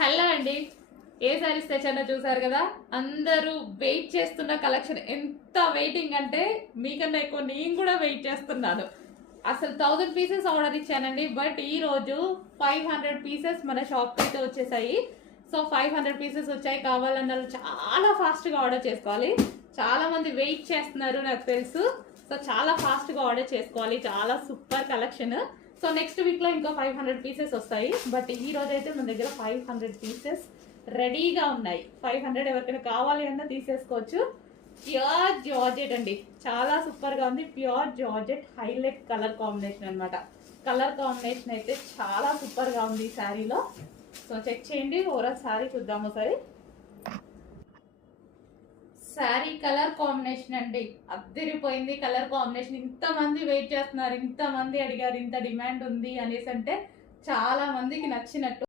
Hello అండి. ఏ సారీస్ తెచ్చానో చూసారు కదా. అందరూ వెయిట్ చేస్తున్న కలెక్షన్. ఎంత వెయిటింగ్ అంటే మీకన్నా ఎక్కువ నేను కూడా వెయిట్ చేస్తున్నాను. అసలు 1000 పీసెస్ ఆర్డర్ ఇచ్చానండి. బట్ ఈ రోజు 500 పీసెస్ మన షాప్కి అయితే వచ్చేసాయి. సో 500 పీసెస్ వచ్చాయి. కావాలన్న చాలా ఫాస్ట్గా ఆర్డర్ చేసుకోవాలి. చాలా మంది వెయిట్ చేస్తున్నారు నాకు తెలుసు. సో చాలా ఫాస్ట్గా ఆర్డర్ చేసుకోవాలి. చాలా సూపర్ కలెక్షన్. సో నెక్స్ట్ వీక్లో ఇంకా 500 పీసెస్ వస్తాయి. బట్ ఈ రోజు అయితే మన దగ్గర 500 పీసెస్ రెడీగా ఉన్నాయి. 500 ఎవరికైనా కావాలి అన్నా తీసేసుకోవచ్చు. ప్యూర్ జార్జెట్ అండి, చాలా సూపర్గా ఉంది. Pure georgette highlight colour combination అనమాట. కలర్ కాంబినేషన్ అయితే చాలా సూపర్గా ఉంది ఈ శారీలో. సో చెక్ చేయండి. ఓవరాల్ శారీ చూద్దాము ఒకసారి. శారీ కలర్ కాంబినేషన్ అండి, అద్దరిపోయింది. కలర్ కాంబినేషన్ ఇంతమంది వెయిట్ చేస్తున్నారు, ఇంతమంది అడిగారు, ఇంత డిమాండ్ ఉంది అనేసి అంటే చాలా మందికి నచ్చినట్టు.